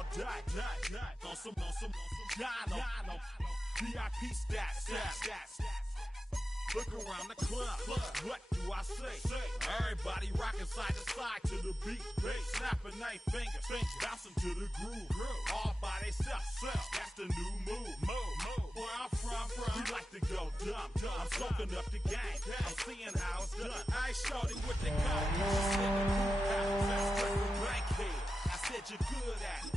all night. On some Dino. VIP stats. Look around the club. What do I say? Everybody rocking side to side to the beat. Snapping their fingers, bouncing to the groove. All by themselves. That's the new move. Where I'm from, we like to go dumb. I'm soaking up the game. I'm seeing how it's done. I ain't shorty what they call me. Bankhead. I said you're good at it.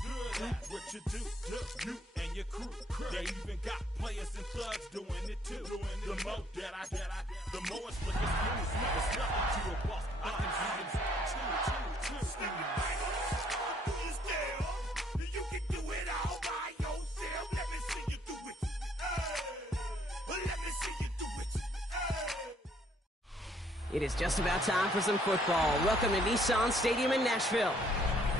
What you do, you and your crew. They even got players and thugs doing it too. The more that I the more it's looking smooth. It's nothing to a boss. I can see them two. You can do it all by yourself. Let me see you do it. Let me see you do it. It is just about time for some football. Welcome to Nissan Stadium in Nashville.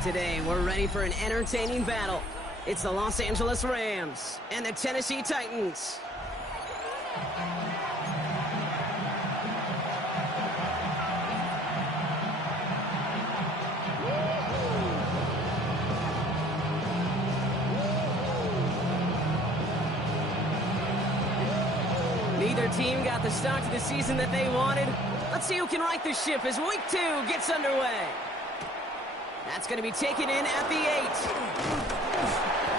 Today, we're ready for an entertaining battle. It's the Los Angeles Rams and the Tennessee Titans. Neither team got the start to the season that they wanted. Let's see who can right the ship as Week 2 gets underway. That's going to be taken in at the 8.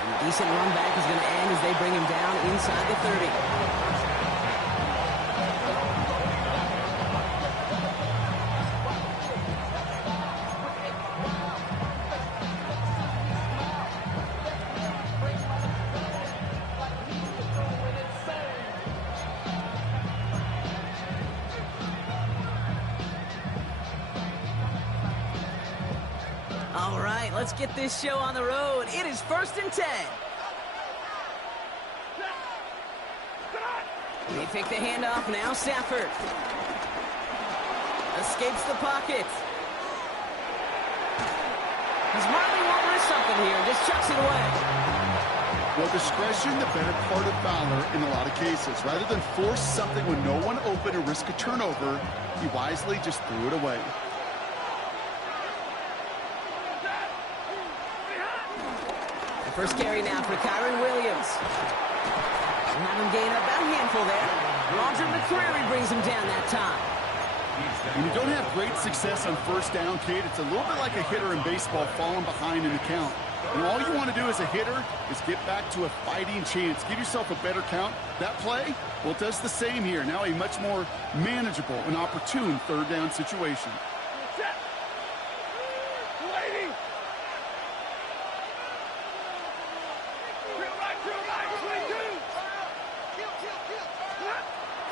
A decent run back is going to end as they bring him down inside the 30. All right, let's get this show on the road. It is 1st and 10. They take the handoff now. Stafford escapes the pocket. He smartly won't risk something here. Just chucks it away. Well, discretion, the better part of valor in a lot of cases. Rather than force something when no one open or risk a turnover, he wisely just threw it away. First carry now for Kyron Williams. We'll have him gain about a handful there. Roger McCreary brings him down that time. When you don't have great success on first down, Kate, it's a little bit like a hitter in baseball falling behind in the count. And all you want to do as a hitter is get back to a fighting chance. Give yourself a better count. That play, well, it does the same here. Now a much more manageable and opportune third down situation.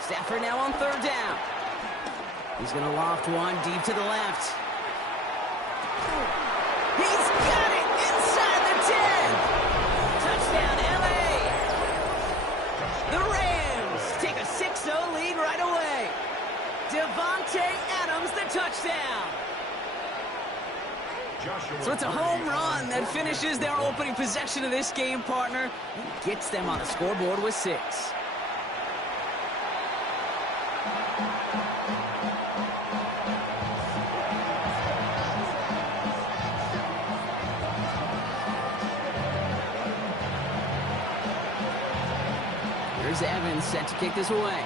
Stafford now on 3rd down. He's going to loft one deep to the left. He's got it inside the 10. Touchdown, L.A. The Rams take a 6-0 lead right away. Devontae Adams, the touchdown. So it's a home run that finishes their opening possession of this game, partner. It gets them on the scoreboard with 6. Here's Evans set to kick this away.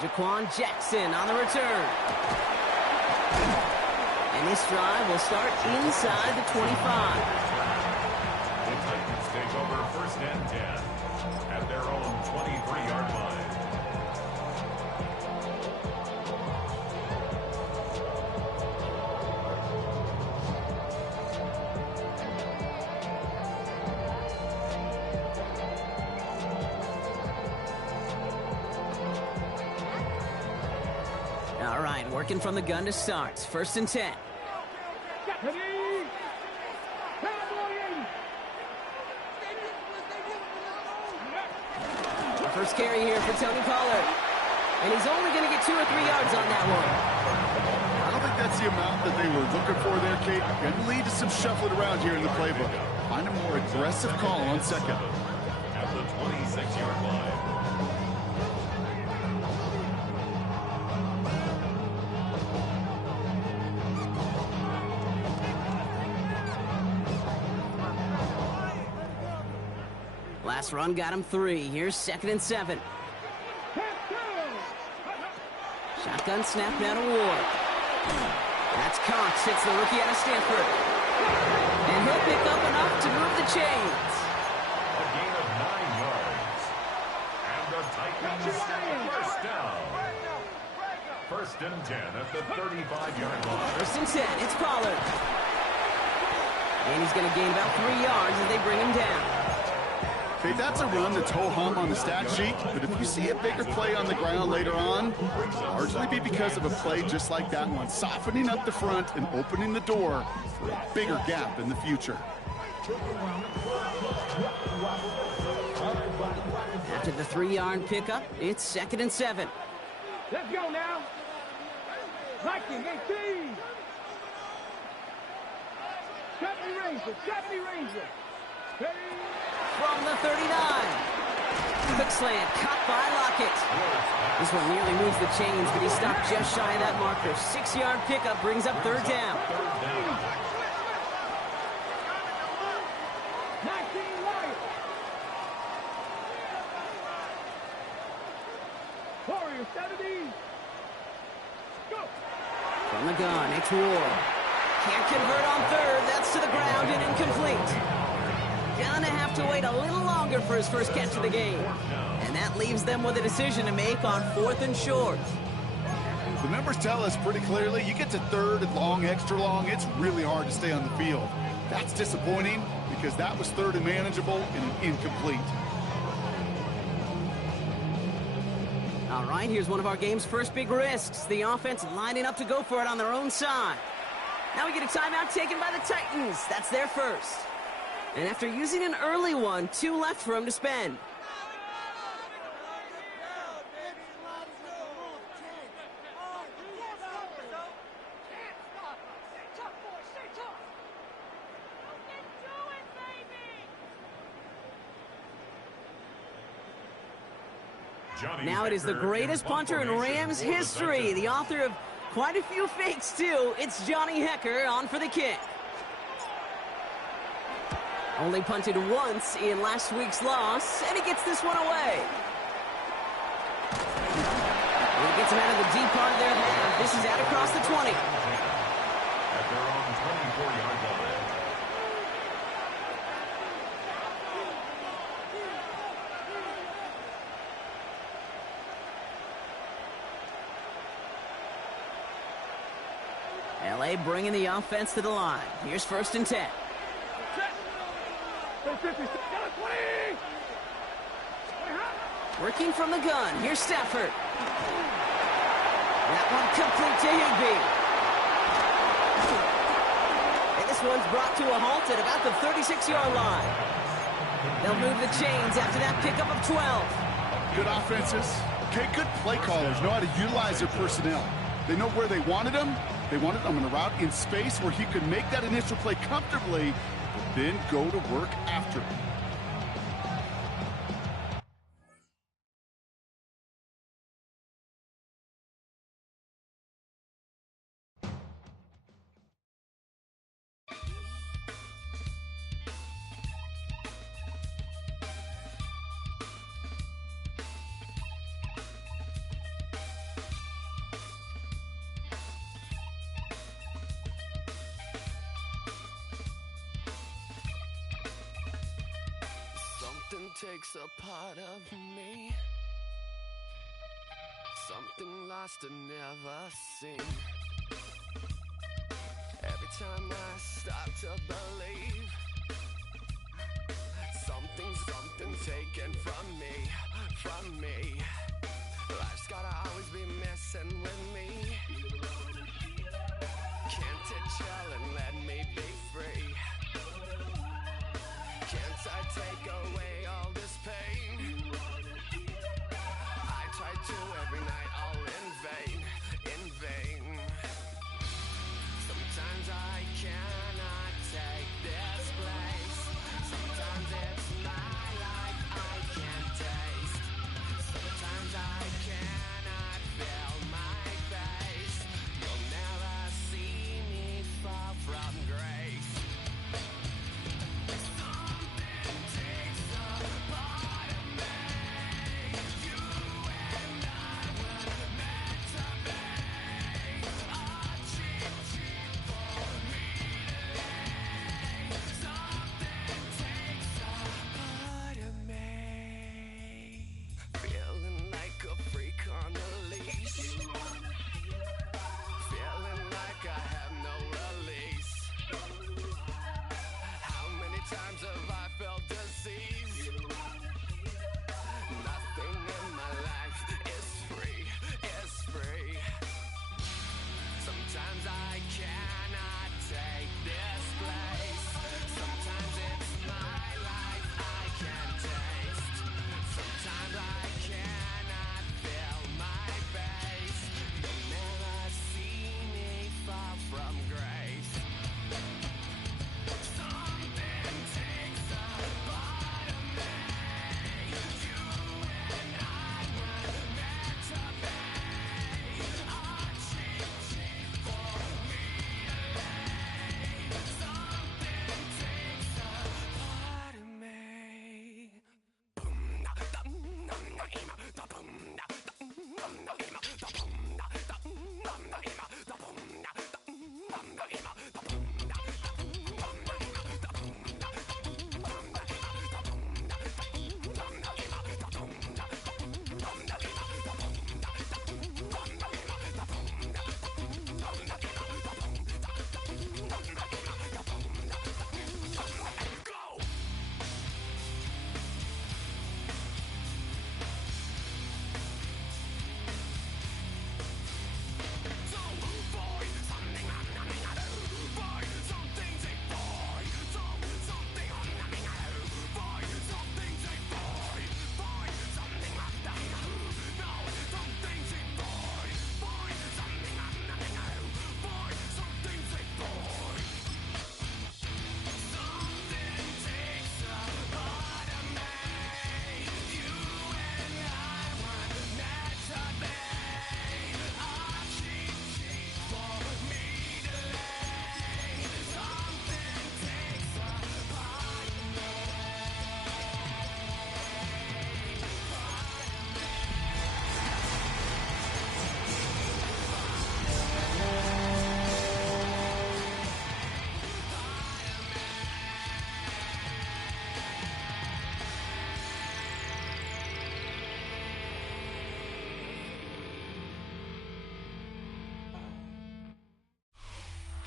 Jaquan Jackson on the return. And this drive will start inside the 25. The Titans take over 1st and 10 at their own 23-yard line. All right, working from the gun to start. 1st and 10. First carry here for Tony Pollard. And he's only going to get 2 or 3 yards on that one. I don't think that's the amount that they were looking for there, Kate. Going to lead to some shuffling around here in the playbook. Find a more aggressive call on 2nd. At the 26-yard line. Last run got him 3. Here's 2nd and 7. Shotgun snap now to Ward. That's Cox, hits the rookie out of Stanford. And he'll pick up enough to move the chains. A gain of 9 yards. And the Titans first down. 1st and 10 at the 35-yard line. 1st and 10, it's Pollard. And he's going to gain about 3 yards as they bring him down. Okay, that's a run that's ho-hum on the stat sheet, but if you see a bigger play on the ground later on, it'll largely be because of a play just like that one, softening up the front and opening the door for a bigger gap in the future. After the 3-yard pickup, it's 2nd and 7. Let's go now. Nike 18. 70 Ranger, 70 Ranger. From the 39. Quick slant, caught by Lockett. This one nearly moves the chains, but he stopped just shy of that marker. 6-yard pickup brings up 3rd down. 19 Lions. Warrior 70. Go. From the gun, it's Ward. Can't convert on 3rd. That's to the ground and incomplete. Gonna have to wait a little longer for his first catch of the game. And that leaves them with a decision to make on 4th and short. The numbers tell us pretty clearly, you get to 3rd and long, extra long, it's really hard to stay on the field. That's disappointing because that was 3rd and manageable and incomplete. All right, here's one of our game's first big risks. The offense lining up to go for it on their own side. Now we get a timeout taken by the Titans. That's their first. And after using an early one, 2 left for him to spend. Now it is the greatest punter in Rams history. The author of quite a few fakes, too. It's Johnny Hekker on for the kick. Only punted once in last week's loss, and he gets this one away. He gets him out of the deep part of their half. This is out across the 20. At their own 24-yard line. LA bringing the offense to the line. Here's 1st and 10. Working from the gun. Here's Stafford. That one complete to Higbee. And this one's brought to a halt at about the 36-yard line. They'll move the chains after that pickup of 12. Good offenses. Okay, good play callers know how to utilize their personnel. They know where they wanted them. They wanted them on a route in space where he could make that initial play comfortably, but then go to work after. Takes a part of me, something lost and never seen. Every time I start to believe, something taken from me. Life's gotta always be messing with me. Can't it chill and let me be free? Can't I take away all this pain? I try to every night, all in vain. Sometimes I cannot take this place. Sometimes it's my life I can't taste. Sometimes I cannot feel my face.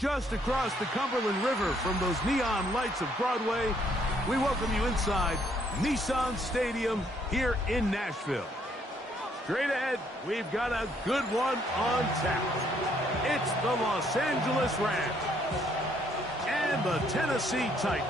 Just across the Cumberland River from those neon lights of Broadway, we welcome you inside Nissan Stadium here in Nashville. Straight ahead, we've got a good one on tap. It's the Los Angeles Rams and the Tennessee Titans.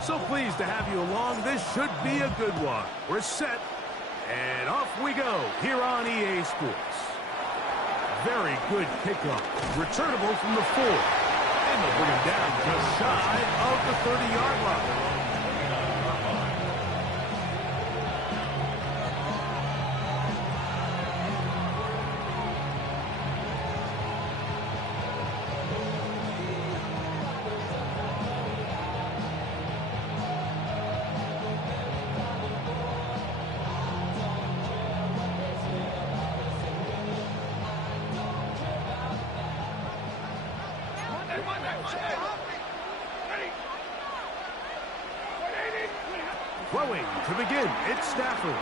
So pleased to have you along. This should be a good one. We're set, and off we go here on EA Sports. Very good kickoff. Returnable from the 4. And they'll bring him down just shy of the 30-yard line. Throwing to begin, it's Stafford.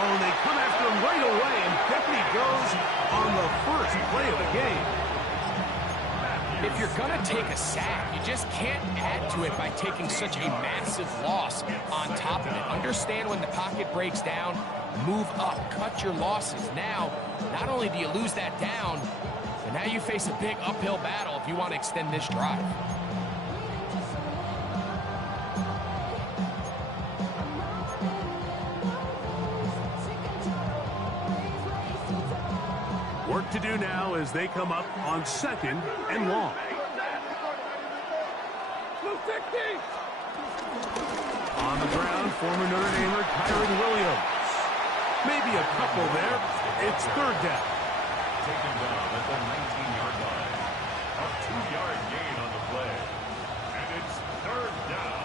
Oh, they come after him right away, and Deputy goes on the first play of the game. If you're going to take a sack, you just can't add to it by taking such a massive loss on top of it. Understand when the pocket breaks down, move up, cut your losses. Now, not only do you lose that down, but now you face a big uphill battle if you want to extend this drive. Work to do now as they come up on 2nd and long. On the ground, former Notre Damer Kyron Williams. Maybe a couple there. It's 3rd down. Taken down at the 19-yard line. A 2-yard gain on the play. And it's 3rd down.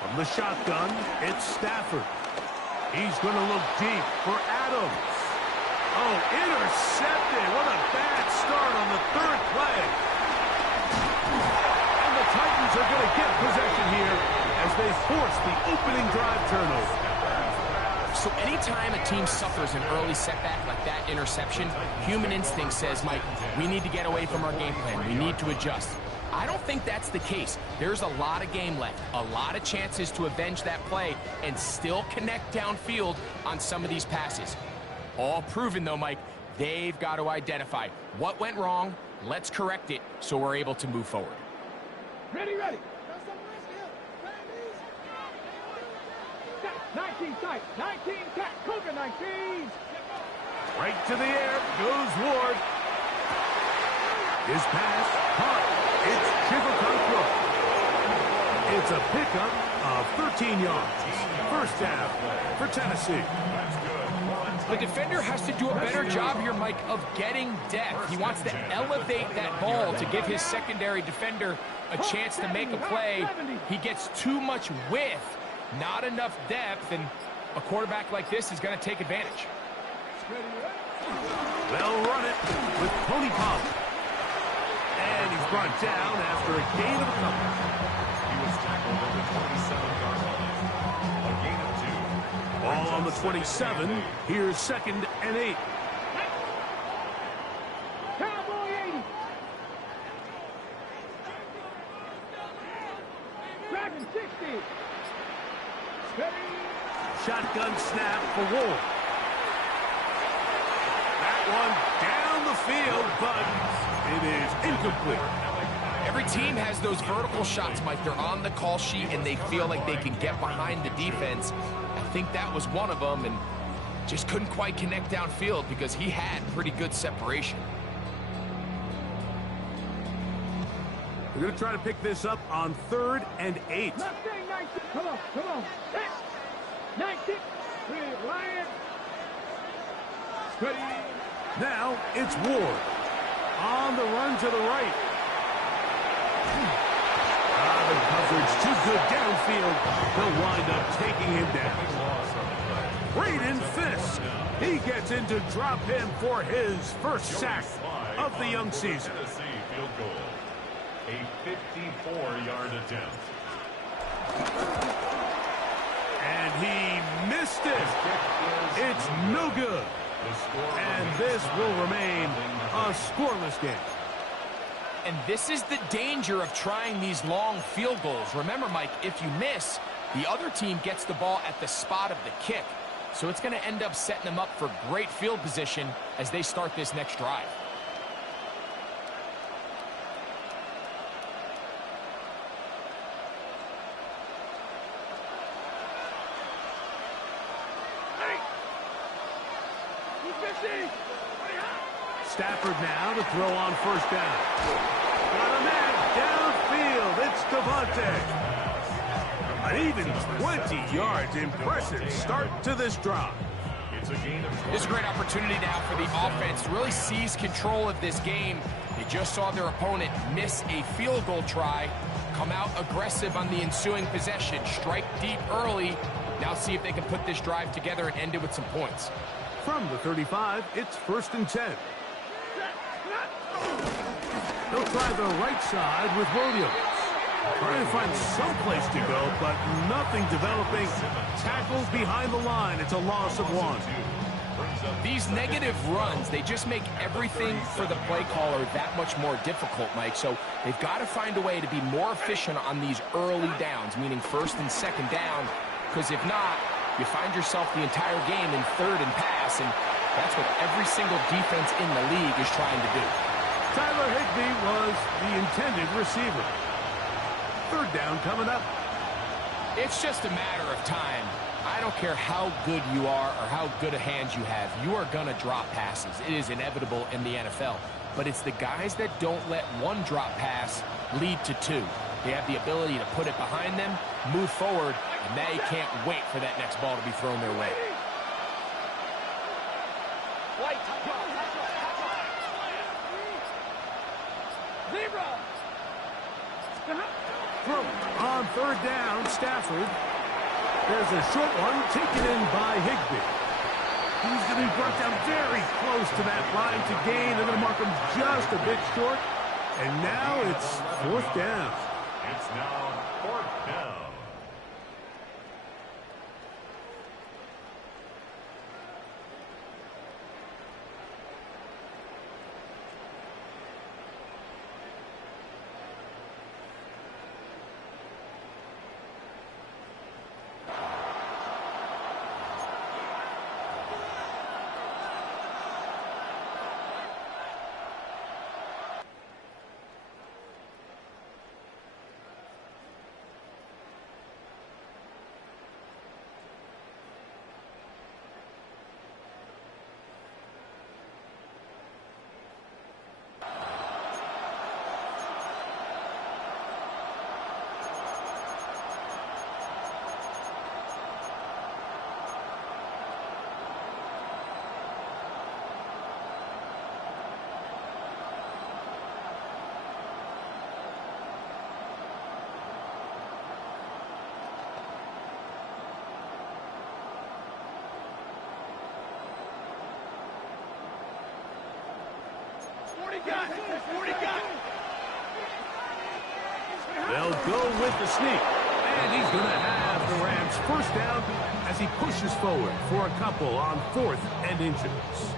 From the shotgun, it's Stafford. He's going to look deep for Adams. Oh, intercepted. What a bad start on the 3rd play. And the Titans are going to get possession here as they force the opening drive turnover. So anytime a team suffers an early setback like that interception, human instinct says, Mike, we need to get away from our game plan. We need to adjust. I don't think that's the case. There's a lot of game left, a lot of chances to avenge that play and still connect downfield on some of these passes. All proven, though, Mike, they've got to identify what went wrong, let's correct it so we're able to move forward. Ready. 19 tight, 19 tight, Cougar 19. Right to the air goes Ward. His pass caught. It's Chivalconkwa. It's a pickup of 13 yards. 1st down for Tennessee. The defender has to do a better job here, Mike, of getting depth. He wants to elevate that ball to give his secondary defender a chance to make a play. He gets too much width, not enough depth, and a quarterback like this is going to take advantage. They'll run it with Tony Pollard. And he's brought down after a gain of a couple. He was tackled at the 27-yard line. A gain of 2. Ball on the 27. Here's 2nd and 8. Cowboy 80. Dragon 60. Steady. Shotgun snap for Ward. That one down the field, but it is incomplete. Every team has those vertical shots, Mike. They're on the call sheet, and they feel like they can get behind the defense. I think that was one of them, and just couldn't quite connect downfield because he had pretty good separation. We're going to try to pick this up on 3rd and 8. Mustang 19. Come on. 19. Lion. Ready? Now it's Ward. On the run to the right. The coverage too good downfield. They'll wind up taking him down. Braden Fisk. He gets into drop him for his first sack of the young season. Field goal. A 54-yard attempt. And he missed it. It's no good. And this will remain a scoreless game. And this is the danger of trying these long field goals. Remember, Mike, if you miss, the other team gets the ball at the spot of the kick. So it's going to end up setting them up for great field position as they start this next drive. Stafford now to throw on first down. Got a man downfield. It's Devontae. An even 20 yards. Impressive start to this drive. This is a great opportunity now for the offense to really seize control of this game. They just saw their opponent miss a field goal try, come out aggressive on the ensuing possession, strike deep early. Now see if they can put this drive together and end it with some points. From the 35, it's 1st and 10. They'll try the right side with Williams. Trying to find some place to go, but nothing developing. Tackled behind the line. It's a loss of 1. These negative runs, they just make everything for the play caller that much more difficult, Mike. So they've got to find a way to be more efficient on these early downs, meaning 1st and 2nd down, because if not, you find yourself the entire game in 3rd and pass, and that's what every single defense in the league is trying to do. Tyler Higbee was the intended receiver. 3rd down coming up. It's just a matter of time. I don't care how good you are or how good a hand you have. You are going to drop passes. It is inevitable in the NFL. But it's the guys that don't let one drop pass lead to 2. They have the ability to put it behind them, move forward, and they can't wait for that next ball to be thrown their way. On 3rd down, Stafford. There's a short one taken in by Higbee. He's going to be brought down very close to that line to gain. They're going to mark him just a bit short. And now it's 4th down. It's now 4th down. They'll go with the sneak. And he's going to have the Rams 1st down as he pushes forward for a couple on 4th and inches.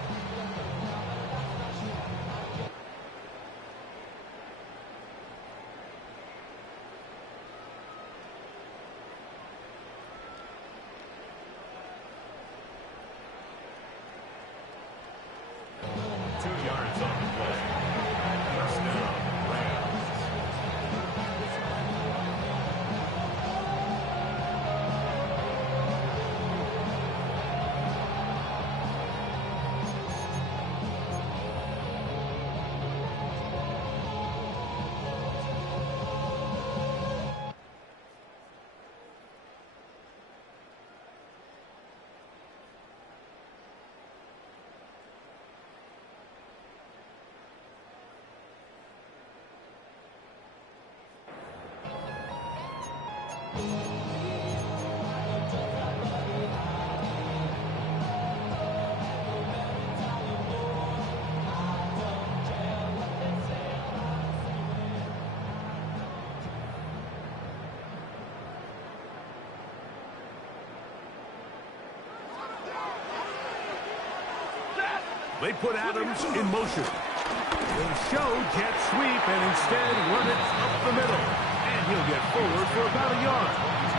They put Adams in motion. They show jet sweep and instead run it up the middle. And he'll get forward for about a yard.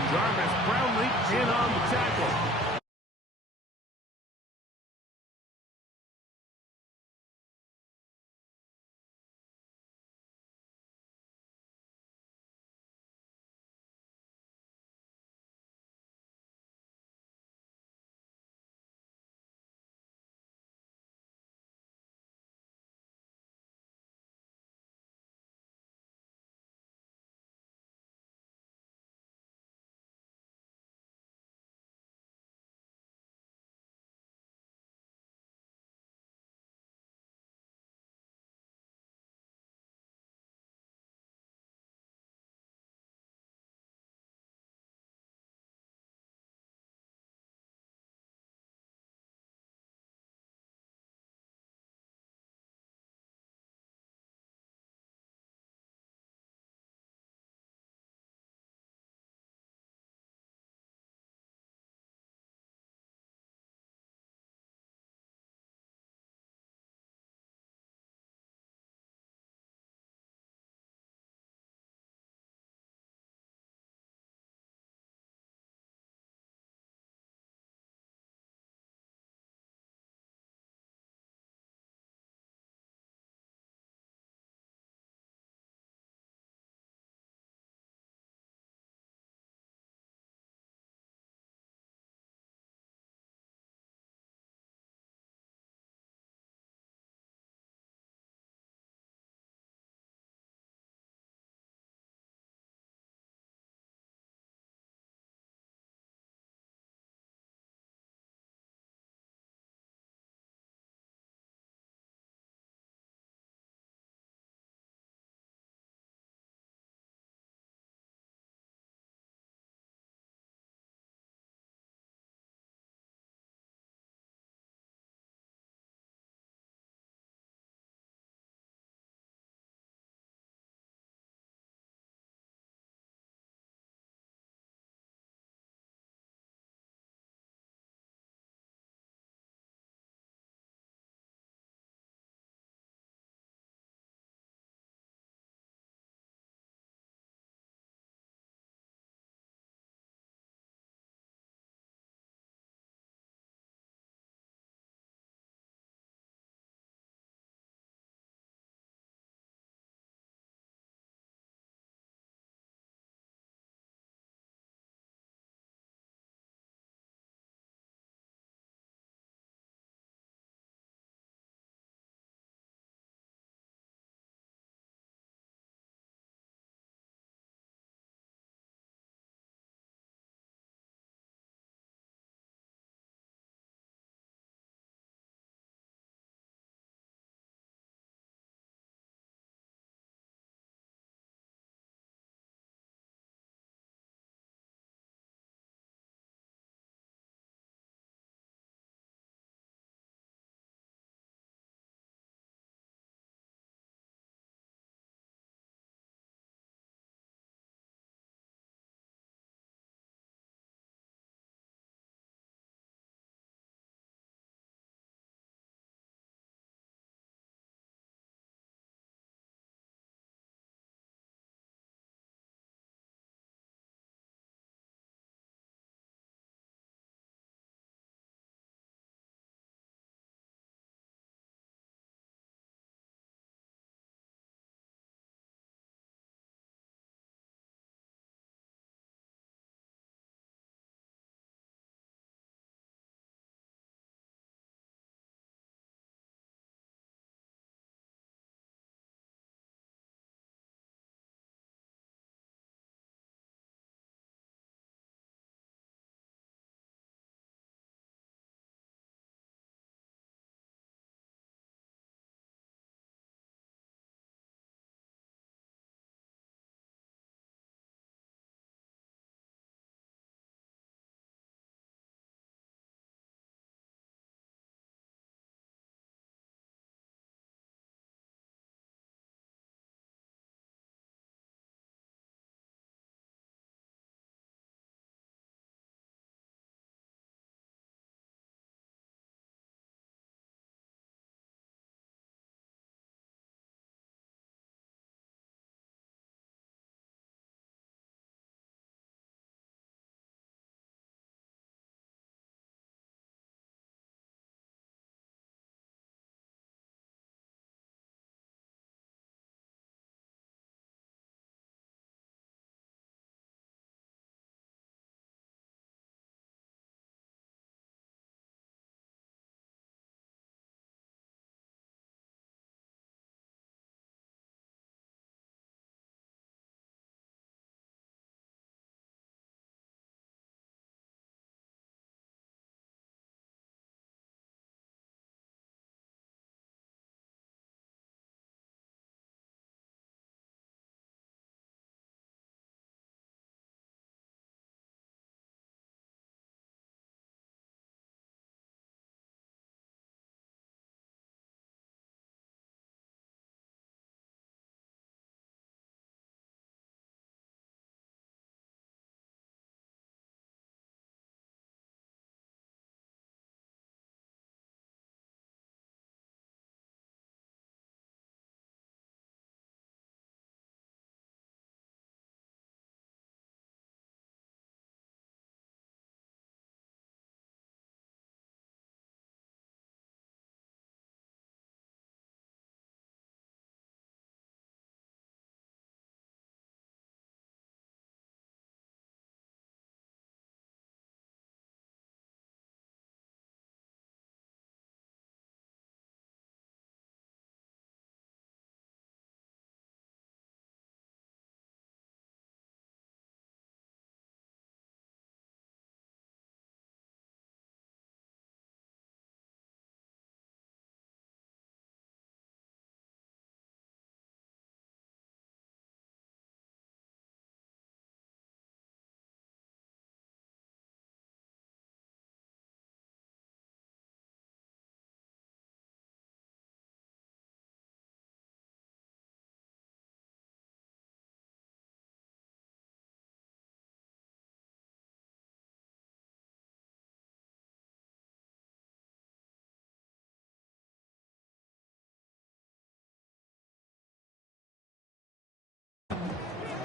Jarvis Brownlee in on the tackle.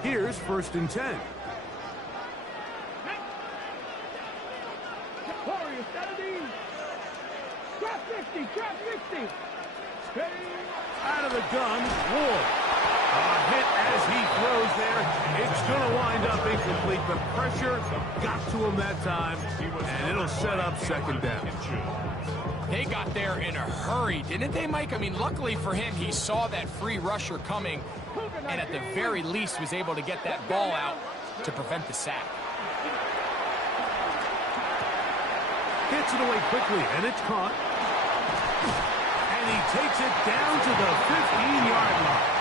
Here's 1st and 10. Warriors, Saturday. Drop 50, drop 50. Steady. Out of the gun, Ward. A hit as he throws there. It's going to wind up incomplete. The pressure got to him that time, and it'll set up 2nd down. They got there in a hurry, didn't they, Mike? I mean, luckily for him, he saw that free rusher coming, and at the very least was able to get that ball out to prevent the sack. Gets it away quickly, and it's caught. And he takes it down to the 15-yard line.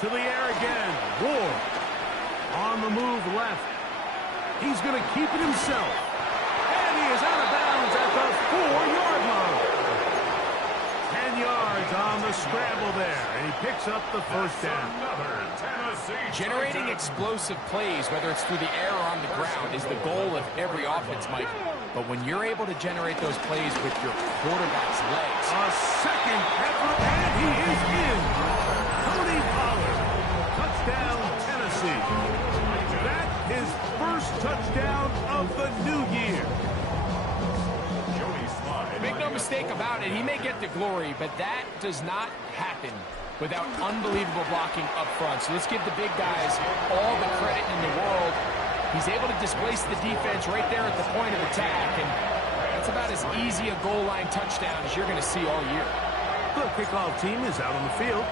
To the air again. Ward on the move left. He's going to keep it himself. And he is out of bounds at the 4-yard line. 10 yards on the scramble there. And he picks up the 1st down. Generating explosive plays, whether it's through the air or on the ground, is the goal of every offense, Mike. But when you're able to generate those plays with your quarterback's legs. A second effort, and he is in. Tony Pollard. Touchdown, Tennessee. That is 1st touchdown of the new year. Make no mistake about it, he may get the glory, but that does not happen without unbelievable blocking up front. So let's give the big guys all the credit in the world. He's able to displace the defense right there at the point of attack, and that's about as easy a goal line touchdown as you're going to see all year. The kickoff team is out on the field,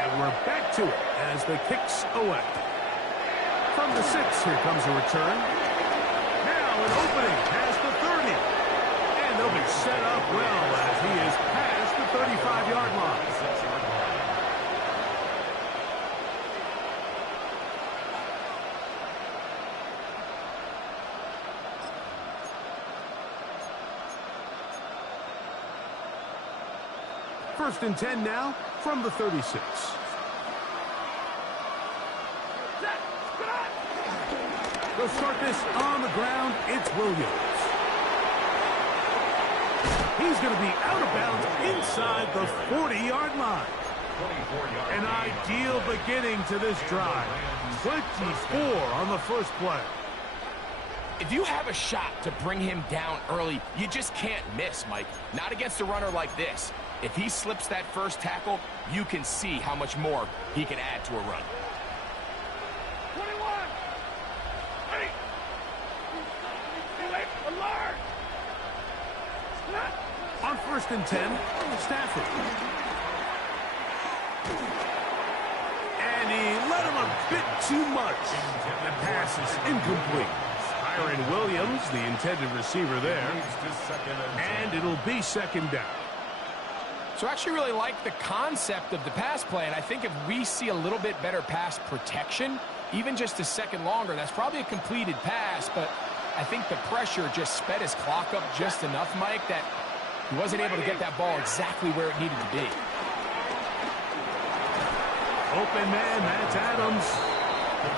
and we're back to it as the kick's away. From the 6, here comes a return. Now an opening past the 30. And they'll be set up well as he is past the 35-yard line. First and 10 now from the 36. They'll start this on the ground. It's Williams. He's going to be out of bounds inside the 40-yard line. An ideal beginning to this drive. 24 on the first play. If you have a shot to bring him down early, you just can't miss, Mike. Not against a runner like this. If he slips that first tackle, you can see how much more he can add to a run. 21. Ready. Alert. On 1st and 10, Stafford. And he let him a bit too much. The pass is incomplete. Kyron Williams, the intended receiver there. And it'll be 2nd down. So I actually really like the concept of the pass play, and I think if we see a little bit better pass protection, even just a second longer, that's probably a completed pass, but I think the pressure just sped his clock up just enough, Mike, that he wasn't able to get that ball exactly where it needed to be. Open man, that's Adams.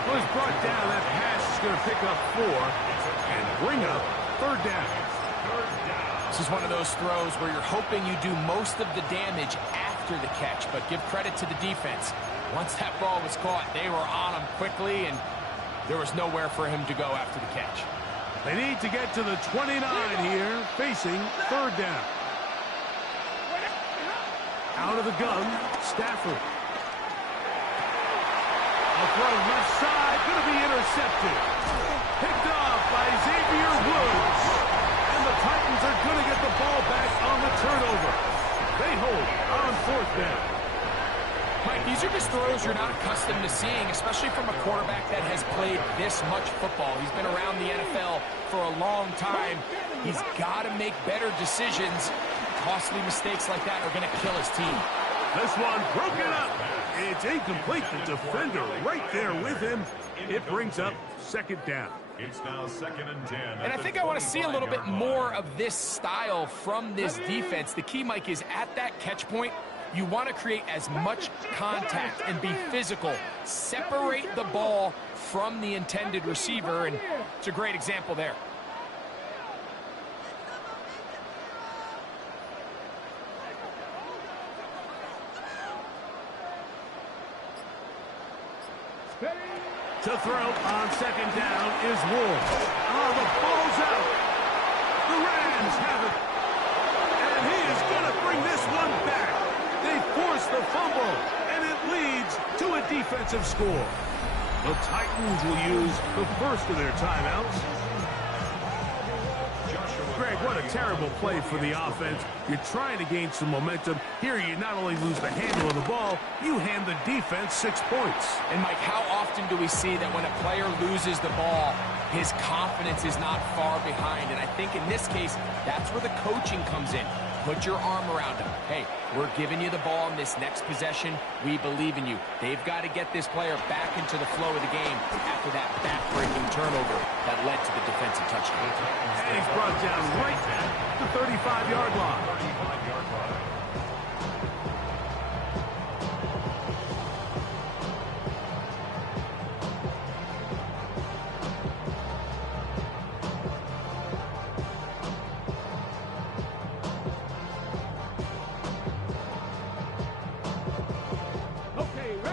Was brought down. That pass is going to pick up 4 and bring up 3rd down. This is one of those throws where you're hoping you do most of the damage after the catch, but give credit to the defense. Once that ball was caught, they were on him quickly, and there was nowhere for him to go after the catch. They need to get to the 29 here, facing 3rd down. Out of the gun, Stafford. A throw left side, going to be intercepted. Picked off by Xavier Woods. And the Titans are going to get the ball back on the turnover. They hold on 4th down. Mike, these are just throws you're not accustomed to seeing, especially from a quarterback that has played this much football. He's been around the NFL for a long time. He's got to make better decisions. Costly mistakes like that are going to kill his team. This one broken up. It's incomplete. The defender right there with him. It brings up 2nd down. It's now 2nd and 10. And I think I want to see a little bit more of this style from this defense. The key, Mike, is at that catch point, You want to create as much contact and be physical. Separate the ball from the intended receiver, and it's a great example there. To throw on second down is Ward. Oh, the ball's out. The Rams have it. And he is going to bring this one back. They force the fumble, and it leads to a defensive score. The Titans will use the first of their timeouts. Greg, what a terrible play for the offense. You're trying to gain some momentum. Here you not only lose the handle of the ball, you hand the defense 6 points. And Mike, how often do we see that when a player loses the ball, his confidence is not far behind? And I think in this case, that's where the coaching comes in. Put your arm around him. Hey, we're giving you the ball in this next possession. We believe in you. They've got to get this player back into the flow of the game after that back-breaking turnover that led to the defensive touchdown. And he's brought down right at the 35-yard line. 35-yard line.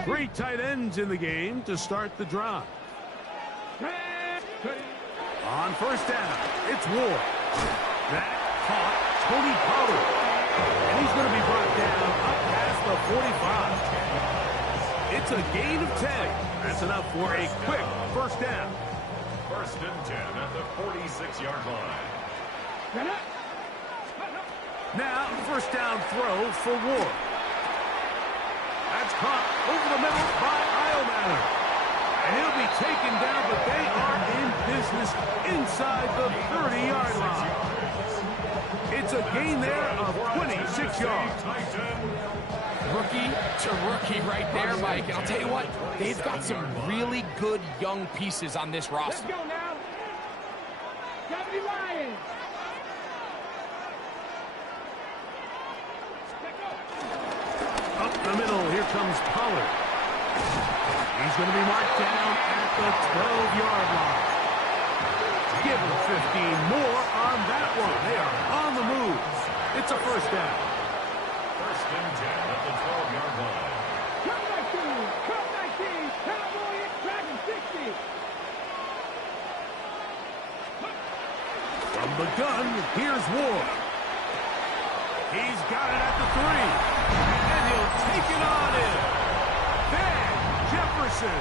Three tight ends in the game to start the drive. On first down, it's Ward. That caught Tony Pollard. And he's going to be brought down up past the 45. It's a gain of 10. That's enough for a quick first down. First and 10 at the 46-yard line. Now, first down throw for Ward. That's caught over the middle by Iomanner. And he'll be taken down, but they are in business inside the 30-yard line. It's a gain there of 26 yards. Rookie to rookie right there, Mike. And I'll tell you what, they've got some really good young pieces on this roster. Let's go now. Deputy Lions. Up the middle, here comes Pollard. He's going to be marked down at the 12-yard line. Give him 15 more on that one. They are on the move. It's a first down. First and 10 at the 12-yard line. Come 19, Cowboy in tracking 60. From the gun, here's Ward. He's got it at the 3. And he'll take it on in. Van Jefferson.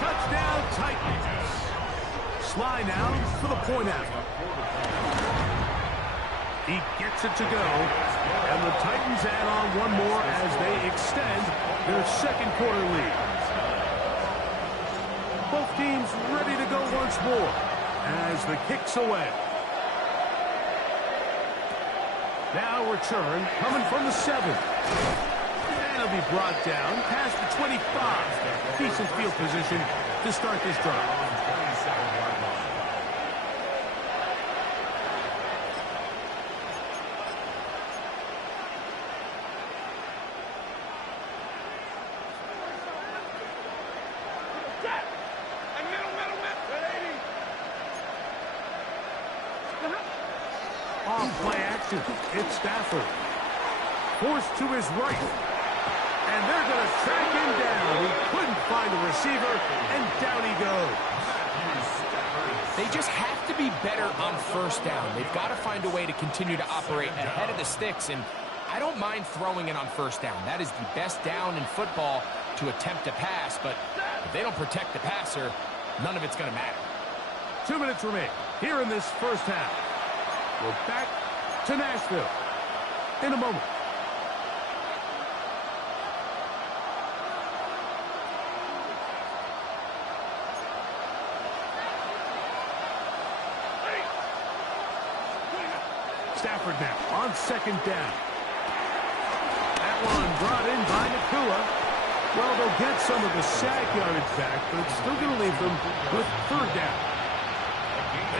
Touchdown Titans. Sly now for the point after. He gets it to go. And the Titans add on one more as they extend their second quarter lead. Both teams ready to go once more as the kick's away. Now return coming from the 7. And he'll be brought down past the 25. Decent field position to start this drive. Off play action. It's Stafford. Forced to his right. And they're going to track him down. He couldn't find a receiver, and down he goes. They just have to be better on first down. They've got to find a way to continue to operate ahead of the sticks, and I don't mind throwing it on first down. That is the best down in football to attempt to pass, but if they don't protect the passer, none of it's going to matter. 2 minutes remain here in this first half. We're back to Nashville in a moment. Stafford now on second down. That one brought in by Nakua. Well, they'll get some of the sack yardage back, but it's still going to leave them with third down.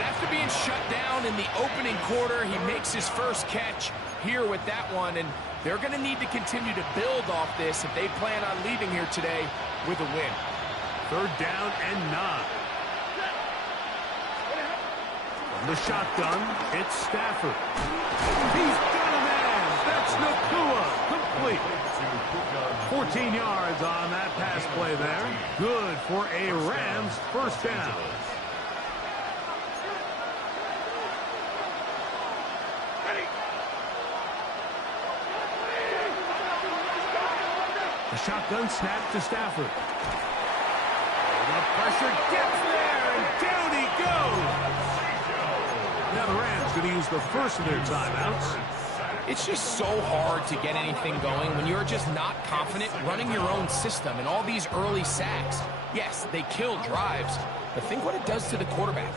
After being shut down in the opening quarter, he makes his first catch here with that one, and they're going to need to continue to build off this if they plan on leaving here today with a win. 3rd down and 9. From the shotgun, it's Stafford. He's got a man. That's Nakua. Complete. 14 yards on that pass play there. Good for a Rams first down. The shotgun snap to Stafford. The pressure gets there, and down he goes. Now the Rams going to use the first of their timeouts. It's just so hard to get anything going when you're just not confident running your own system and all these early sacks. Yes, they kill drives, but think what it does to the quarterback.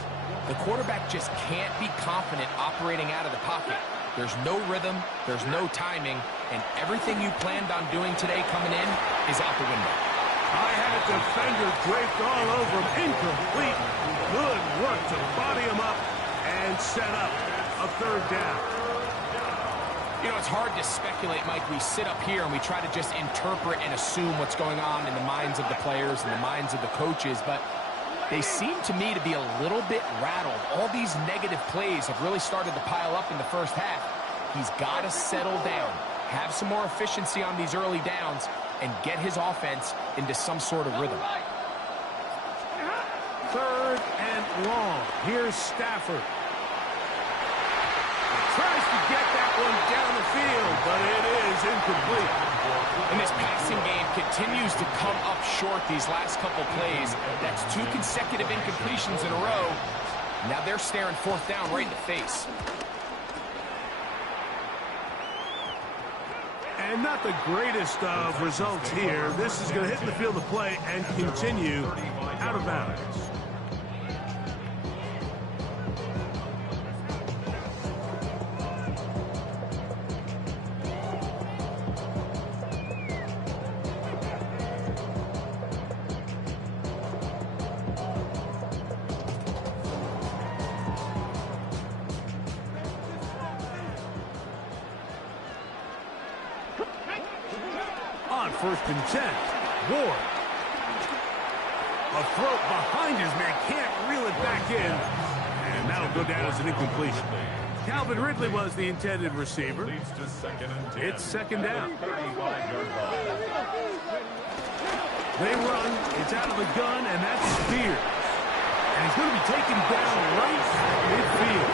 The quarterback just can't be confident operating out of the pocket. There's no rhythm, there's no timing, and everything you planned on doing today coming in is out the window. I had a defender draped all over him. Incomplete. Good work to body him up and set up a 3rd down. You know, it's hard to speculate, Mike. We sit up here and we try to just interpret and assume what's going on in the minds of the players and the minds of the coaches, but they seem to me to be a little bit rattled. All these negative plays have really started to pile up in the first half. He's got to settle down, have some more efficiency on these early downs, and get his offense into some sort of rhythm. 3rd and long. Here's Stafford. He tries to get that one down the field, but it is incomplete. And this passing game continues to come up short these last couple plays. That's 2 consecutive incompletions in a row. Now they're staring 4th down right in the face. And not the greatest of results here. This is going to hit in the field of play and continue out of bounds. On 1st and 10, Ward. A throw behind his man, can't reel it back in. And that'll go down as an incompletion. Calvin Ridley was the intended receiver. It's 2nd down. They run, it's out of the gun, and that's Spears. And he's going to be taken down right at midfield.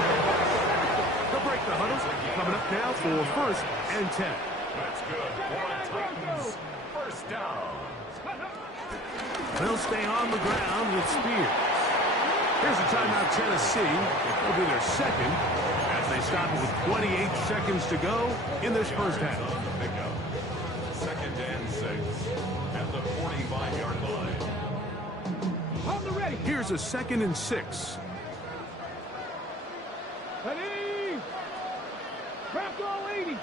They'll break the huddle. Coming up now for 1st and 10. That's good for Titans. First down. They'll stay on the ground with Spears. Here's a timeout, Tennessee. It'll be their 2nd as they stop it with 28 seconds to go in this first half. 2nd and 6 at the 45-yard line. On the ready. Here's a 2nd and 6. Ready. Draft all 80.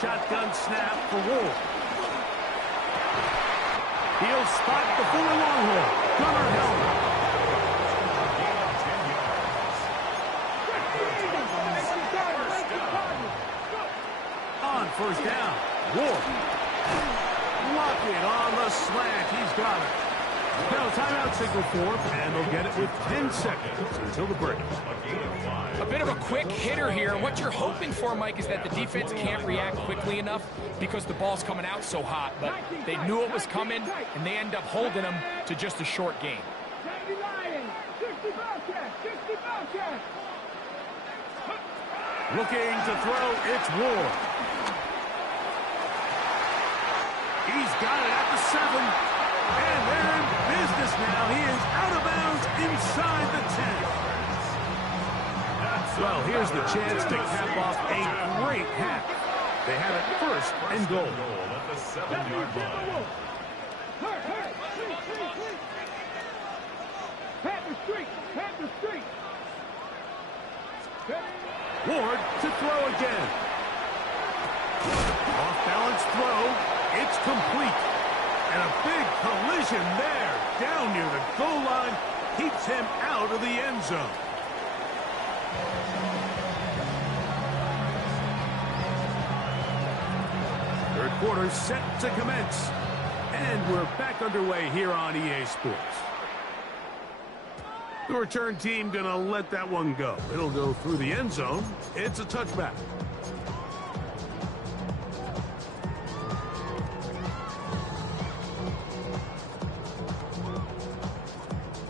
Shotgun snap for Wolf. He'll spot the Fuller Longhorn. Gunnar Helmer. On 1st down, Wolf. Lock it on the slant. He's got it. Now timeout signal for him, and they'll get it with 10 seconds until the break. A bit of a quick hitter here. What you're hoping for, Mike, is that the defense can't react quickly enough because the ball's coming out so hot. But they knew it was coming, and they end up holding them to just a short game. Looking to throw, it's Ward. He's got it at the 7. And they're in business now. He is out of bounds inside the 10. Well, here's the chance to cap off a great half. They have it 1st and goal. At the 7-yard line. Panther Street. Ward to throw again. Off balance throw. It's complete. And a big collision there. Down near the goal line. Keeps him out of the end zone. Third quarter set to commence. And we're back underway here on EA Sports. The return team going to let that one go. It'll go through the end zone. It's a touchback.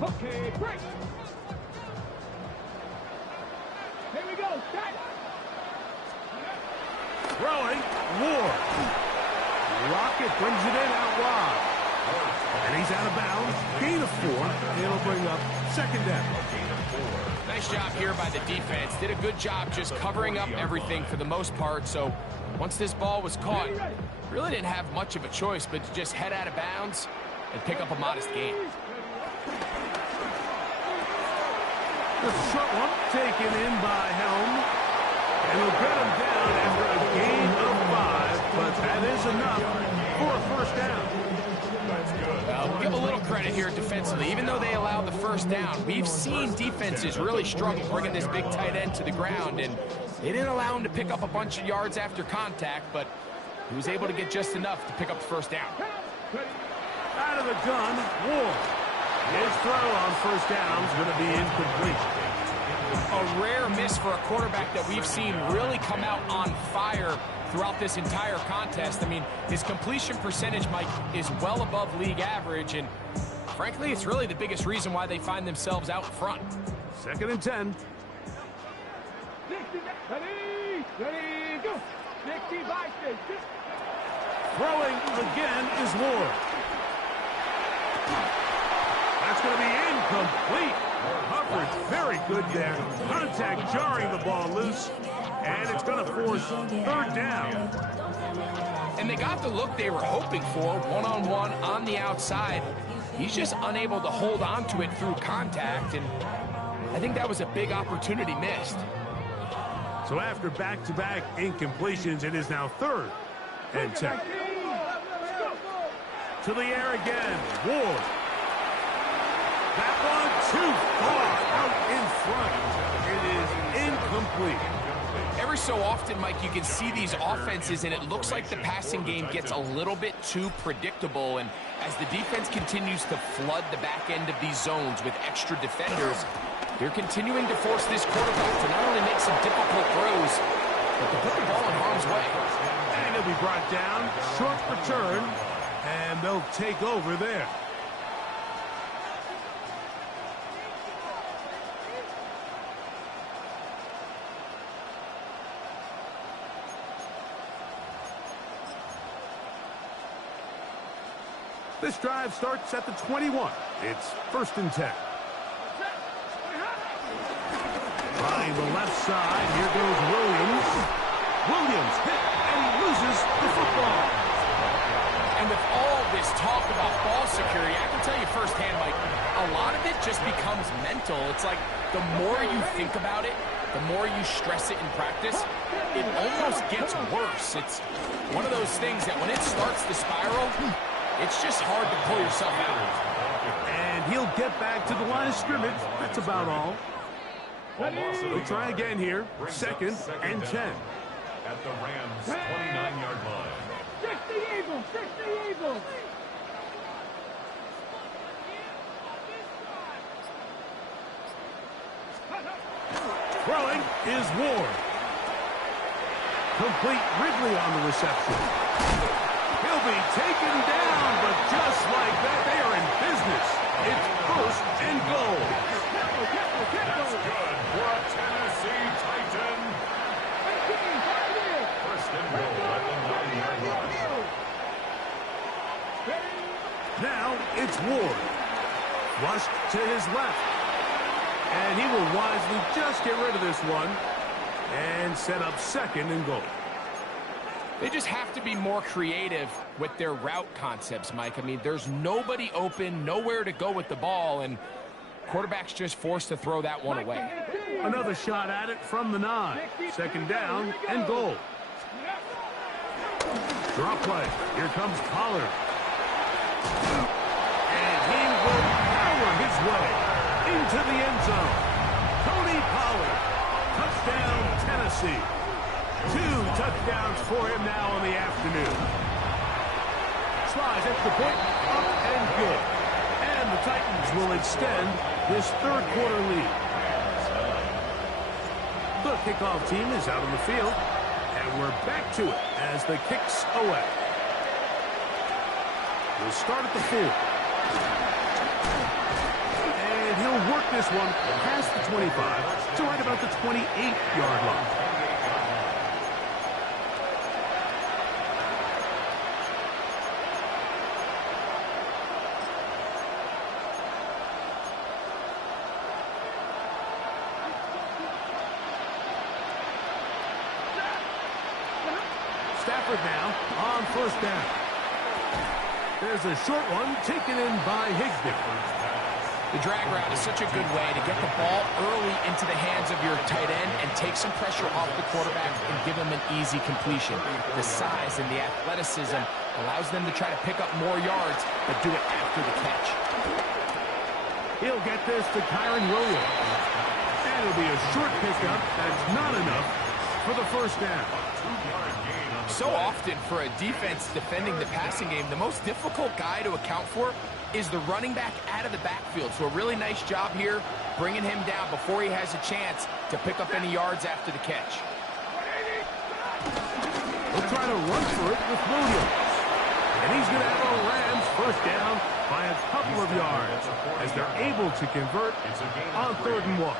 Okay, break. Here we go, set. Throwing, Ward. Rocket brings it in out wide. And he's out of bounds. Gain of 4. It'll bring up second down. Nice job here by the defense. Did a good job just covering up everything for the most part. So once this ball was caught, really didn't have much of a choice but to just head out of bounds and pick up a modest gain. The short one taken in by Helm. And we'll get him down after a gain of 5, but that is enough for a first down. We'll give a little credit here defensively. Even though they allowed the first down, we've seen defenses really struggle bringing this big tight end to the ground, and they didn't allow him to pick up a bunch of yards after contact, but he was able to get just enough to pick up the first down. Out of the gun, Ward. His throw on first down is going to be incomplete. A rare miss for a quarterback that we've seen really come out on fire throughout this entire contest. I mean, his completion percentage, Mike, is well above league average, and frankly, it's really the biggest reason why they find themselves out front. Second and 10. 60, ready, go. 65, 60. Throwing again is Ward. That's going to be incomplete. Coverage very good there. Contact jarring the ball loose. And it's going to force third down. And they got the look they were hoping for, one-on-one on the outside. He's just unable to hold on to it through contact, and I think that was a big opportunity missed. So after back-to-back incompletions, it is now third and 10. To the air again, Ward. That one too far out in front. It is incomplete. Every so often, Mike, you can see these offenses, and it looks like the passing game gets a little bit too predictable. And as the defense continues to flood the back end of these zones with extra defenders, they're continuing to force this quarterback to not only make some difficult throws, but to put the ball in harm's way. And it'll be brought down, short return, and they'll take over there. This drive starts at the 21. It's first and 10. Trying the left side. Here goes Williams. Williams hit, and he loses the football. And with all this talk about ball security, I can tell you firsthand, Mike, a lot of it just becomes mental. It's like the more you think about it, the more you stress it in practice, it almost gets worse. It's one of those things that when it starts to spiral, it's just hard to pull yourself out. And he'll get back to the line of scrimmage. That's about all. We'll try again here. Second and 10. At the Rams' 29-yard line. 60 Eagles, 60 Eagles. Throwing is Ward. Complete Ridley on the reception. He'll be taken down, but just like that, they are in business. It's first and goal. That's good for a Tennessee Titan. First and goal at the 9-yard line. Now it's Ward. Flushed to his left. And he will wisely just get rid of this one and set up second and goal. They just have to be more creative with their route concepts, Mike. I mean, there's nobody open, nowhere to go with the ball, and quarterback's just forced to throw that one away. Another shot at it from the 9. Second down and goal. Drop play. Here comes Pollard. And he will power his way into the end zone. Tony Pollard, touchdown Tennessee. 2 touchdowns for him now in the afternoon. Slides at the point, up and good. And the Titans will extend this third quarter lead. The kickoff team is out on the field, and we're back to it as the kick's away. We'll start at the 4. And he'll work this one past the 25 to right about the 28-yard line. Stafford now on first down. There's a short one taken in by Higbee. The drag route is such a good way to get the ball early into the hands of your tight end and take some pressure off the quarterback and give him an easy completion. The size and the athleticism allows them to try to pick up more yards, but do it after the catch. He'll get this to Kyron Williams. And it'll be a short pickup that's not enough for the first down. So often for a defense defending the passing game, the most difficult guy to account for is the running back out of the backfield. So a really nice job here bringing him down before he has a chance to pick up any yards after the catch. We'll try to run for it with Williams. And he's going to have a Rams first down by a couple of yards as they're able to convert on 3rd and 1.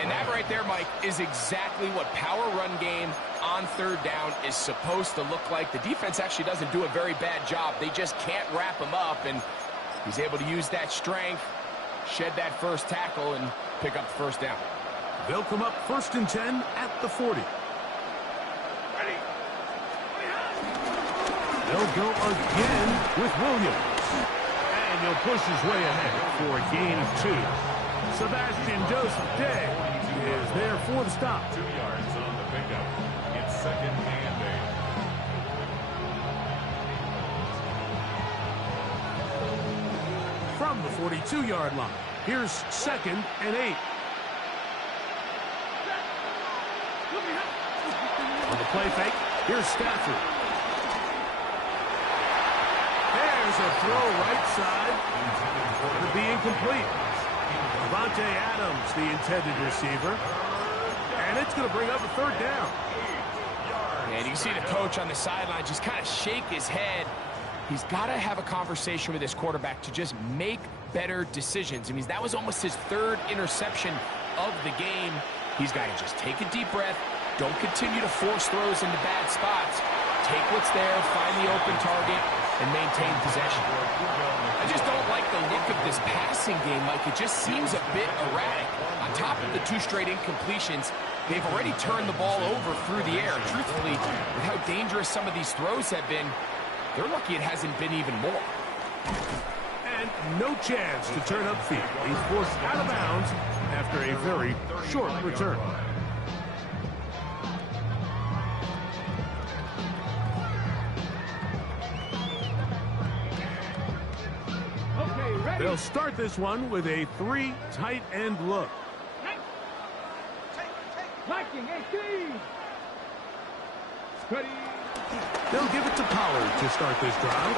And that right there, Mike, is exactly what power run game on 3rd down is supposed to look like. The defense actually doesn't do a very bad job. They just can't wrap him up, and he's able to use that strength, shed that first tackle, and pick up the first down. They'll come up 1st and 10 at the 40. They'll go again with Williams. And he'll push his way ahead for a gain of 2. Sebastian Joseph-Day is there for the stop. 2 yards on the pickup. It's 2nd and 8. From the 42-yard line, here's 2nd and 8. On the play fake, here's Stafford. There's a throw right side. It'll be incomplete. Devontae Adams, the intended receiver. And it's going to bring up a 3rd down. And you see the coach on the sideline just kind of shake his head. He's got to have a conversation with his quarterback to just make better decisions. I mean, that was almost his 3rd interception of the game. He's got to just take a deep breath. Don't continue to force throws into bad spots. Take what's there, find the open target, and maintain possession. I just don't like the look of this passing game, Mike. It just seems a bit erratic. On top of the 2 straight incompletions, they've already turned the ball over through the air. Truthfully, with how dangerous some of these throws have been, they're lucky it hasn't been even more. And no chance to turn upfield. He's forced out of bounds after a very short return. They'll start this one with a 3 tight end look. Liking 18. Ready. They'll give it to Pollard to start this drive.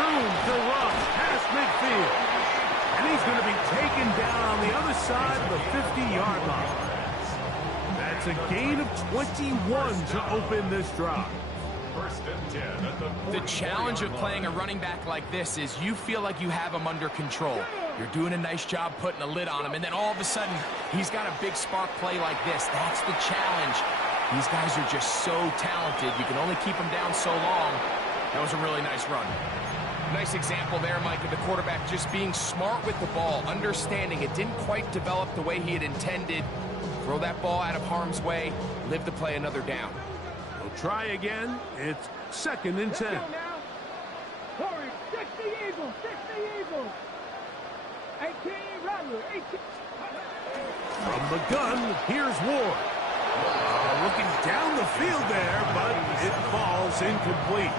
Room to rush past midfield. And he's going to be taken down on the other side of the 50-yard line. That's a gain of 21 to open this drive. 1st and 10 at the 40. The challenge of playing a running back like this is you feel like you have him under control. You're doing a nice job putting a lid on him, and then all of a sudden, he's got a big spark play like this. That's the challenge. These guys are just so talented. You can only keep them down so long. That was a really nice run. Nice example there, Mike, of the quarterback just being smart with the ball, understanding it didn't quite develop the way he had intended. Throw that ball out of harm's way, live to play another down. We'll try again. It's 2nd and 10. Let's go now. Hurry. 60 Eagles. 60 Eagles. 18 Rattler. 18. From the gun, here's Ward. Looking down the field there, but it falls incomplete.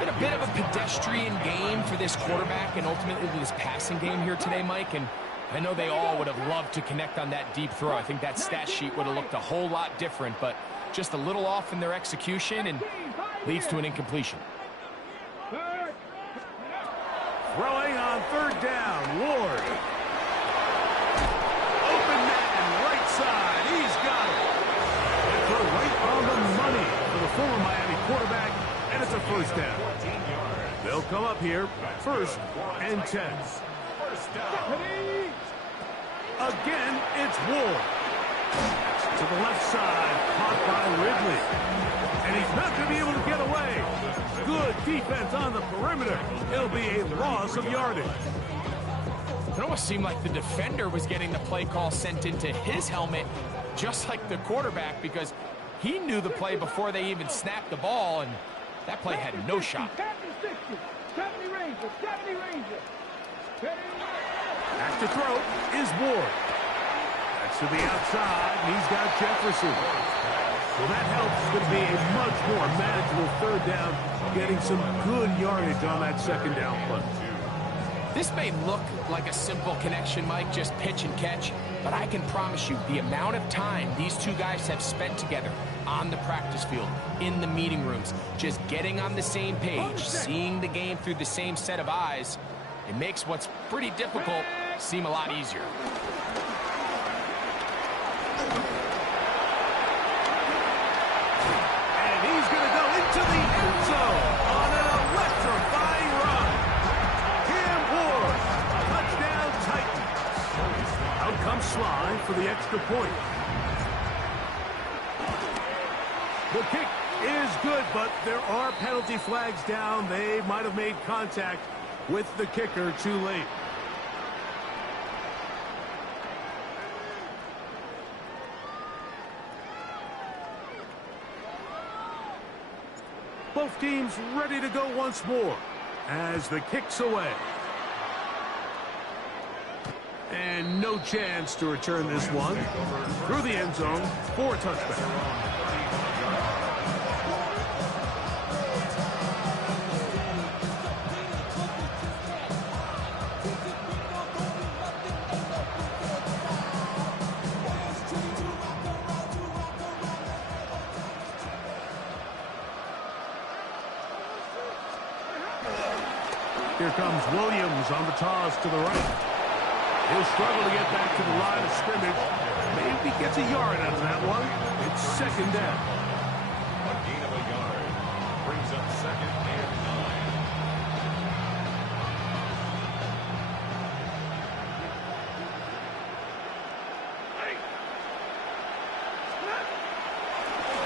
been a bit of a pedestrian game for this quarterback and ultimately this passing game here today, Mike, and I know they all would have loved to connect on that deep throw. I think that stat sheet would have looked a whole lot different, but just a little off in their execution and leads to an incompletion. Throwing on third down, Ward. Open Madden, right side. He's got it. They throw right on the money for the former Miami quarterback, and it's a first down. They'll come up here, 1st and 10. Again, it's Ward. To the left side, caught by Ridley. And he's not going to be able to get away. Good defense on the perimeter. It'll be a loss of yardage. It almost seemed like the defender was getting the play call sent into his helmet, just like the quarterback, because he knew the play before they even snapped the ball, and that play had no shot. 70 Ranger, 70 Ranger. Back to throw is Ward. That's to the outside. He's got Jefferson. Well, that helps. It's going to be a much more manageable third down, getting some good yardage on that second down play. This may look like a simple connection, Mike, just pitch and catch, but I can promise you the amount of time these two guys have spent together on the practice field, in the meeting rooms, just getting on the same page, seeing the game through the same set of eyes, it makes what's pretty difficult seem a lot easier. And he's going to go into the end zone on an electrifying run. Cam Ward, touchdown Titans. Out comes Sly for the extra point. The kick is good, but there are penalty flags down. They might have made contact with the kicker too late. Both teams ready to go once more as the kick's away. And no chance to return this one through the end zone for a touchback. Here comes Williams on the toss to the right. He'll struggle to get back to the line of scrimmage. Maybe gets a yard out of that one. It's second down. A gain of a yard brings up 2nd and 9.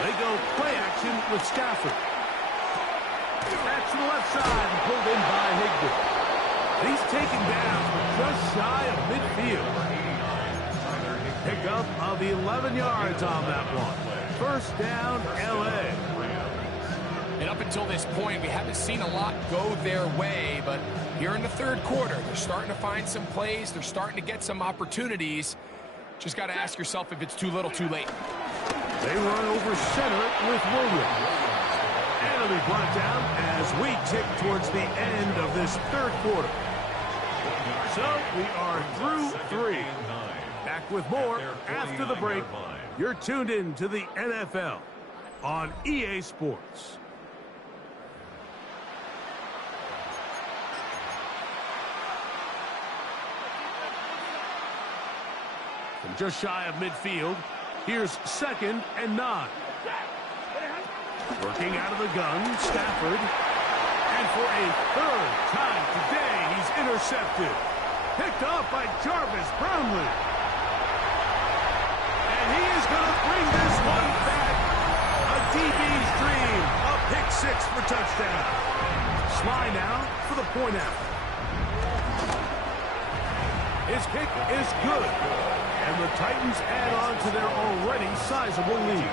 They go play action with Stafford. Back to the left side and pulled in by Higbee. He's taken down just shy of midfield. Pickup of 11 yards on that one. First down, L.A. And up until this point, we haven't seen a lot go their way, but here in the third quarter, they're starting to find some plays. They're starting to get some opportunities. Just got to ask yourself if it's too little, too late. They run over center with Williams. And it'll be brought down as we tick towards the end of this third quarter. So we are through 3. Back with more after the break. You're tuned in to the NFL on EA Sports. From just shy of midfield, here's 2nd and 9. Working out of the gun, Stafford. And for a third time today, he's intercepted. Picked off by Jarvis Brownlee. And he is going to bring this one back. A DB's dream. A pick 6 for touchdown. Sly now for the point after. His kick is good. And the Titans add on to their already sizable lead.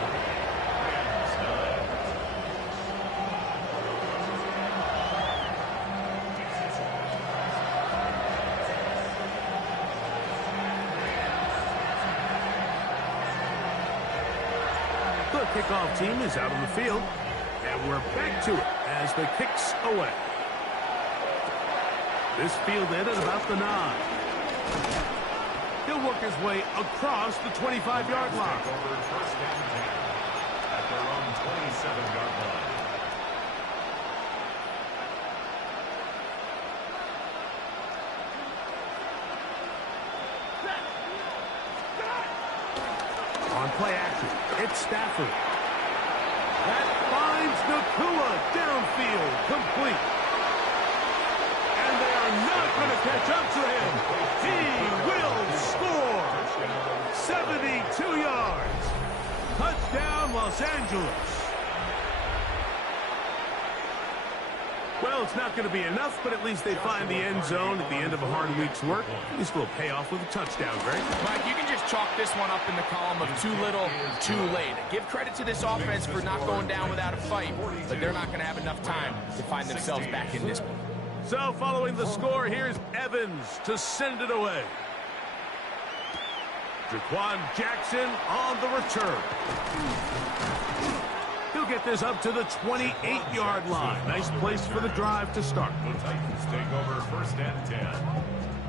The kickoff team is out on the field. And we're back to it as the kick's away. This fielded at about the 9. He'll work his way across the 25-yard line. Over first and 10 at their own 27-yard line. On play action, it's Stafford. That finds Nakua downfield, complete. And they are not going to catch up to him. He will score. 72 yards. Touchdown, Los Angeles. Well, it's not going to be enough, but at least they find the end zone at the end of a hard week's work. At least we'll pay off with a touchdown, Greg. Mike, you can just chalk this one up in the column of too little, too late. Give credit to this offense for not going down without a fight, but they're not going to have enough time to find themselves back in this one. So, following the score, here's Evans to send it away. Jaquan Jackson on the return. He'll get this up to the 28-yard line. Nice place for the drive to start. The Titans take over first and 10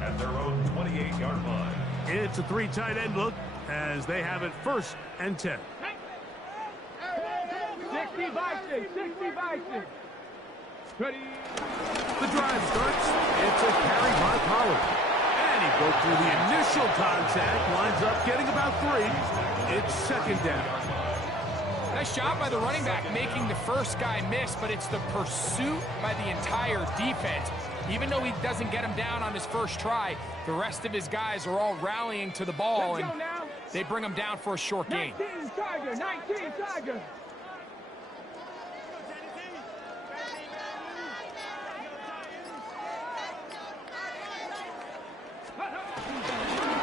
at their own 28-yard line. It's a 3 tight end look as they have it first and 10. 60 Vikings, 60 Vikings. Ready. The drive starts. It's a carry by Pollard. And he broke through the initial contact. Winds up getting about 3. It's second down. Nice job by the running back making the first guy miss, but it's the pursuit by the entire defense. Even though he doesn't get him down on his first try, the rest of his guys are all rallying to the ball, and they bring him down for a short gain. 19 Tiger, 19 Tiger.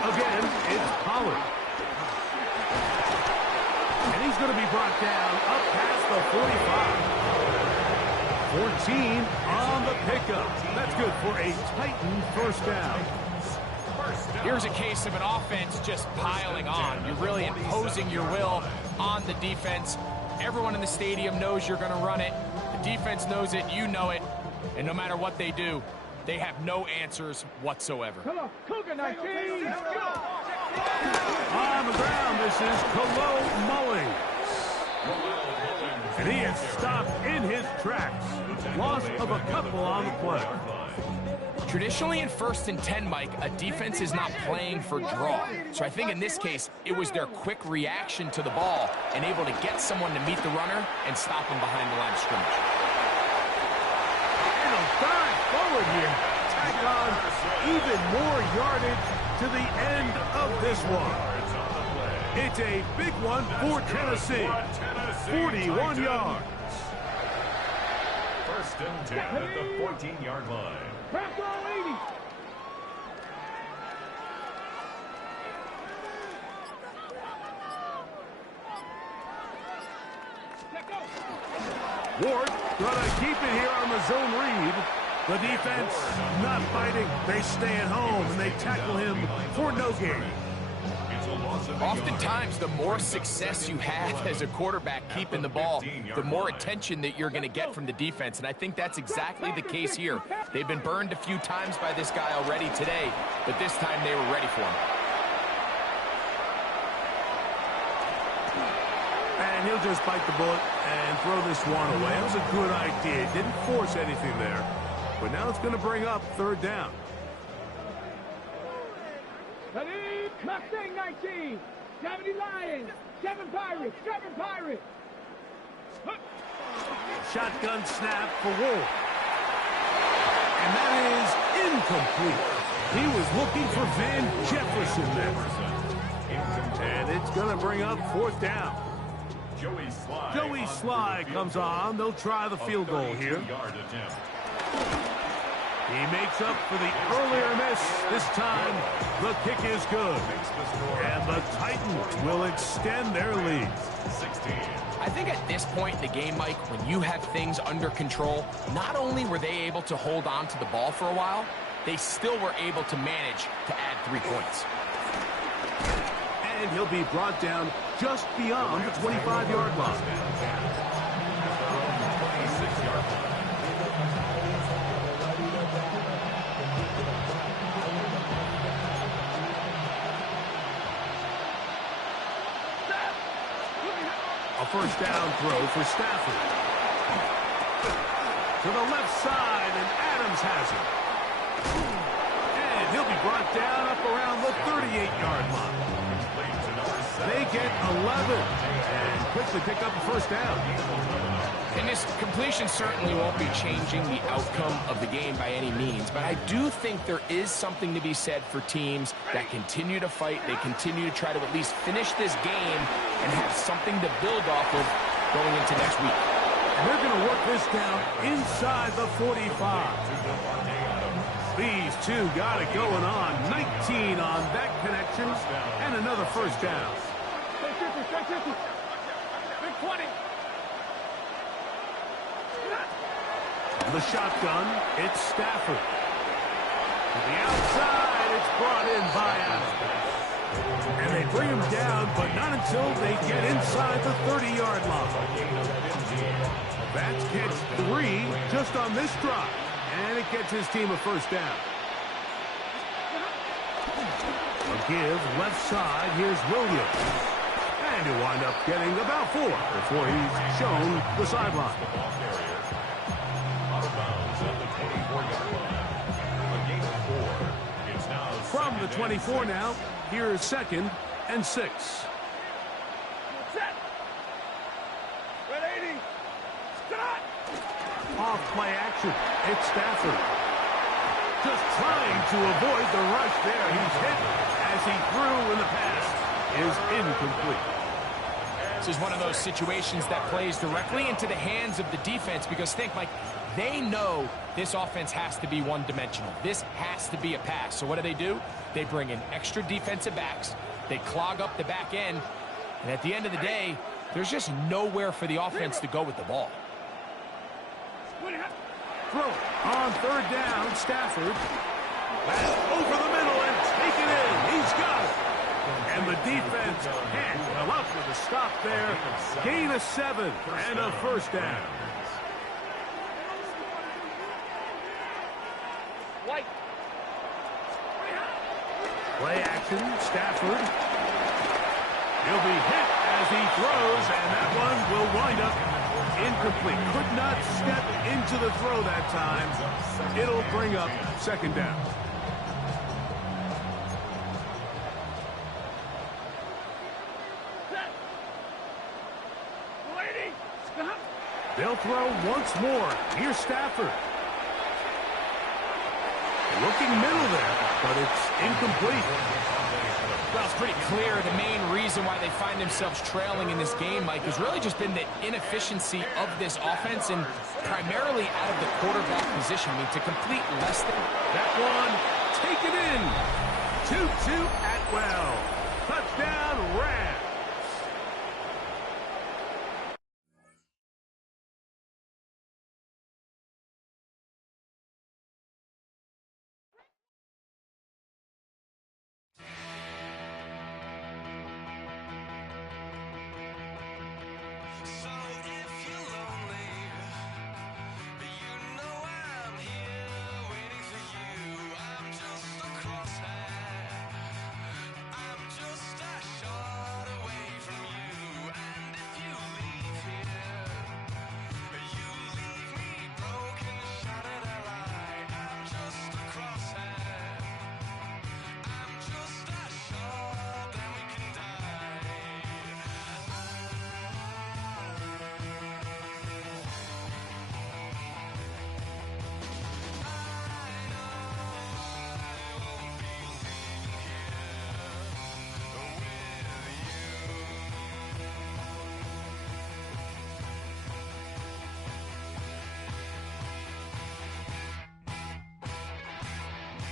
Again, it's Pollard. And he's going to be brought down up past the 45. 14 on the pickup. That's good for a Titan first down. Here's a case of an offense just piling on. You're really imposing your will on the defense. Everyone in the stadium knows you're going to run it. The defense knows it. You know it. And no matter what they do, they have no answers whatsoever. Come on, Cougar 19. On the ground, this is Khalil Mullings. And he is stopped in his tracks. Loss of a couple on the play. Traditionally in first and 10, Mike, a defense is not playing for draw. So I think in this case, it was their quick reaction to the ball and able to get someone to meet the runner and stop him behind the line of scrimmage. And a dive forward here. Tack on even more yardage to the end of this one. It's a big one for Tennessee. 41 yards. First and 10 at the 14-yard line. Back row 80. Ward gonna keep it here on the zone read. The defense not fighting. They stay at home and they tackle him for no gain. Oftentimes, the more success you have as a quarterback keeping the ball, the more attention that you're going to get from the defense. And I think that's exactly the case here. They've been burned a few times by this guy already today, but this time they were ready for him. And he'll just bite the bullet and throw this one away. It was a good idea. Didn't force anything there. But now it's going to bring up third down. Ready, Mustang 19. 70 Lions. 7 Pirates. 7 Pirates. Shotgun snap for Ward. And that is incomplete. He was looking for Van Jefferson there. And it's going to bring up fourth down. Joey Sly comes on. They'll try the field goal here. He makes up for the earlier miss. This time, the kick is good. And the Titans will extend their lead. I think at this point in the game, Mike, when you have things under control, not only were they able to hold on to the ball for a while, they still were able to manage to add 3 points. And he'll be brought down just beyond the 25-yard line. first down throw for Stafford. To the left side, and Adams has it. And he'll be brought down up around the 38-yard line. They get 11 and quickly pick up a first down. And this completion certainly won't be changing the outcome of the game by any means, but I do think there is something to be said for teams that continue to fight. They continue to try to at least finish this game and have something to build off of going into next week. They're going to work this down inside the 45. These two got it going on. 19 on that connection and another first down. Big 20. The shotgun, it's Stafford. To the outside, it's brought in by Adams. And they bring him down, but not until they get inside the 30-yard line. That's catch 3 just on this drive. And it gets his team a first down. A give left side, here's Williams. And he'll wind up getting about 4 before he's shown the sideline. From the 24 now, here's 2nd and 6. Set. Red 80. Stop. Off play action, it's Stafford. Just trying to avoid the rush there. He's hit as he threw, and the pass is incomplete. This is one of those situations that plays directly into the hands of the defense because think, Mike, they know this offense has to be one-dimensional. This has to be a pass. So what do? They bring in extra defensive backs. They clog up the back end. And at the end of the day, there's just nowhere for the offense to go with the ball. Throw on 3rd down, Stafford. Pass over the middle and take it in. He's got it. And the defense can't come up with a stop there. Gain of 7 and a first down. White. Play action, Stafford. He'll be hit as he throws, and that one will wind up incomplete. Could not step into the throw that time. It'll bring up 2nd down. They'll throw once more. Here's Stafford. Looking middle there, but it's incomplete. Well, it's pretty clear the main reason why they find themselves trailing in this game, Mike, has really just been the inefficiency of this offense and primarily out of the quarterback position. I mean, to complete less than that one, take it in. 2-2 Atwell. Touchdown, Rams.